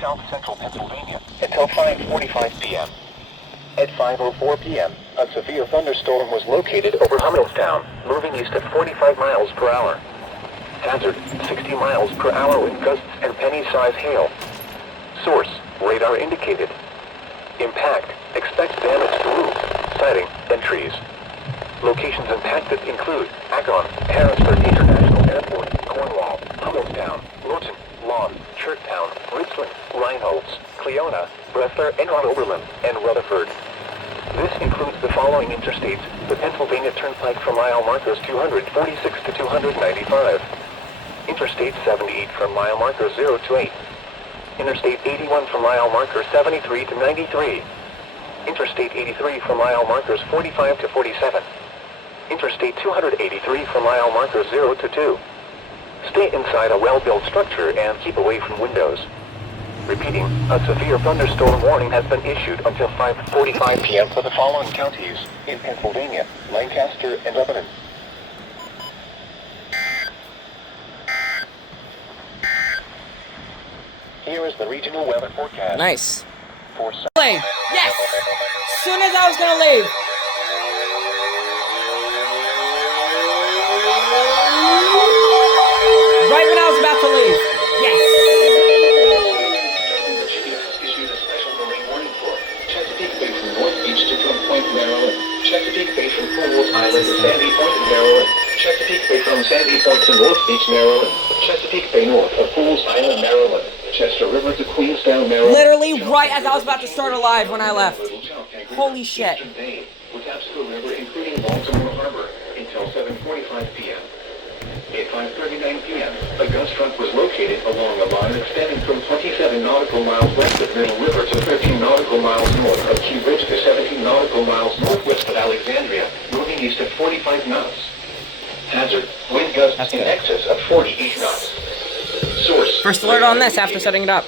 South Central Pennsylvania until 5:45 p.m. At 5:04 p.m., a severe thunderstorm was located over Hummelstown, moving east at 45 miles per hour. Hazard, 60 miles per hour with gusts and penny-size hail. Source, radar indicated. Impact, expect damage to roofs, siding, and trees. Locations impacted include Akron, Harrisburg International Airport, Cornwall, Hummelstown, Lorton, Lawn, Churchtown, Richland, Reinholds, Cleona, Bressler, and Oberlin, and Rutherford. This includes the following interstates: the Pennsylvania Turnpike from mile markers 246 to 295. Interstate 78 from mile marker 0 to 8. Interstate 81 from mile marker 73 to 93. Interstate 83 from mile markers 45 to 47. Interstate 283 from mile marker 0 to 2. Stay inside a well-built structure and keep away from windows. Repeating, a severe thunderstorm warning has been issued until 5:45 p.m. for the following counties in Pennsylvania: Lancaster and Lebanon. Here is the regional weather forecast. Nice. For Leave. Yes! As soon as I was gonna leave. Right when I was about to leave. Yes! issued a special marine warning for Chesapeake Bay from North Beach to Plum Point, Maryland. Chesapeake Bay from Cornwall Island to Sandy Point in Maryland. Chesapeake Bay from Sandy Point to North Beach, Maryland. Chesapeake Bay north of Fools Island, Maryland. Chester River to Queenstown, Maryland. Literally right as I was about to start a live when I left. Holy shit. Patapsco River, including Baltimore Harbor, until 7:45 p.m. At 5:39 p.m., a gust front was located along a line extending from 27 nautical miles west of Middle River to 13 nautical miles north of Key Ridge to 17 nautical miles northwest of Alexandria, moving east at 45 knots. Hazard, wind gusts in excess of 48 knots. Source. First alert on this after setting it up.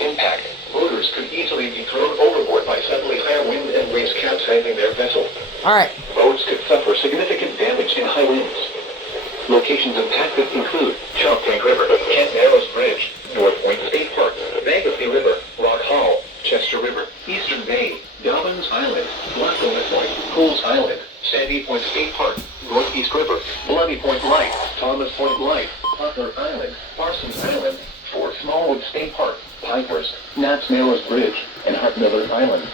Impact. Motors could easily be thrown overboard by suddenly higher wind and waves capsizing their vessel. Alright. Boats could suffer significant damage in high winds. Locations impacted include Choptank River, Kent Narrows Bridge, North Point State Park, Bankruptcy River, Rock Hall, Chester River, Eastern Bay, Dobbins Island, Blackstone Point, Pools Island, Sandy Point State Park, Northeast River, Bloody Point Light, Thomas Point Light, Butler Island, Parsons Island, Fort Smallwood State Park, Pinehurst, Nats Narrows Bridge, and Hart Miller Island.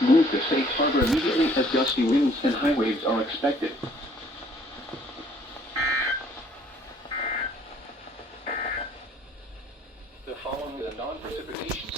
Move to safe harbor immediately as gusty winds and high waves are expected. The following is a non-precipitation